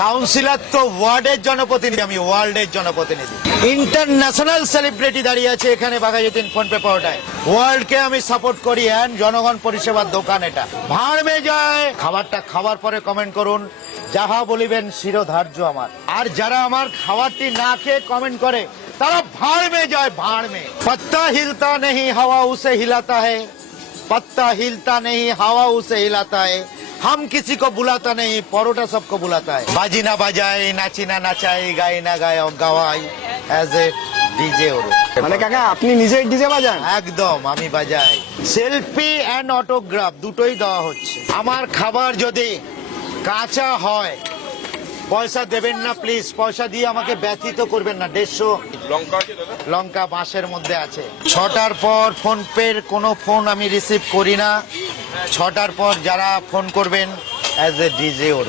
Councillor তো ওয়ার্ডের জনপ্রতিনিধি, আমি ওয়ার্ল্ডের জনপ্রতিনিধি। ইন্টারন্যাশনাল সেলিব্রিটি দাঁড়িয়ে আছে এখানে বাঘাযতীন ফোনপে পাওয়াটায়। ওয়ার্ল্ডকে আমি সাপোর্ট করি অ্যান্ড জনগণ পরিষেবার দোকান এটা। ভাড় মে যায়। খাবারটা খাওয়ার পরে কমেন্ট করুন, যাহা বলিবেন শিরোধার্য আমার। আর যারা আমার খাবারটি না খেয়ে কমেন্ট করে তারা ভাড় মে যায়, ভাড় মে। पत्ता हिलता नहीं हवा उसे हिलाता है, पत्ता हिलता नहीं हवा उसे हिलाता है, हम किसी को बुलाता नहीं परोटा सबको बुलाता है। बाजी ना बजाए, नाची ना नाचाए, गाए ना गाए गावाई एज ए ডিজে ওর। মানে কাকা আপনি নিজেই ডিজে বাজান? একদম আমি বাজাই। সেলফি এন্ড অটোগ্রাফ দুটোই দেওয়া হচ্ছে। আমার খাবার যদি কাঁচা হয় পয়সা দেবেন না প্লিজ, পয়সা দিয়ে আমাকে ব্যথিত করবেন না। 150 লঙ্কা বাঁশের মধ্যে আছে। 6টার পর ফোন পের কোনো ফোন আমি রিসিভ করি না। 6টার পর যারা ফোন করবেন অ্যাজ এ ডিজে ওর।